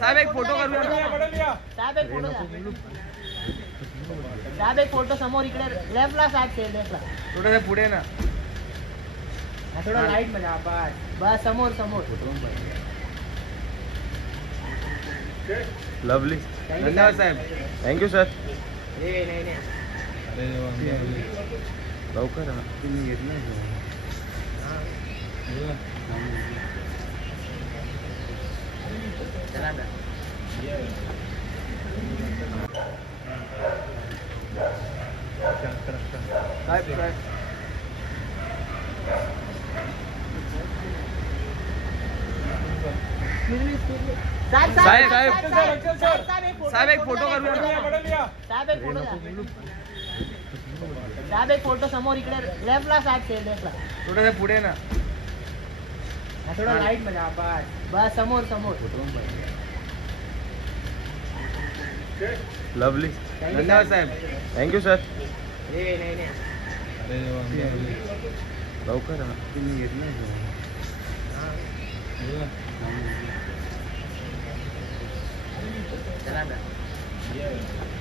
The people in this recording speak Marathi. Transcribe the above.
साहेब एक फोटो करूया साहेब एक फोटो समोर इकडे लेफ्टला साहेब लेफ्टला थोडं पुढे ना थोडं लाईट मध्ये बस समोर समोर लवली धन्यवाद साहेब थँक्यू सर नाही लवकर तुम्ही घेत नाही चला ना साहेब एक फोटो करूया साहेब एक फोटो समोर इकडे लेफ्टला साहेब लेफ्टला थोडं पुढे ना थोडं लाईट मध्ये बस समोर समोर लवली धन्यवाद साहेब थँक्यू सर नाही लवकर तुम्ही घेत नाही चला ना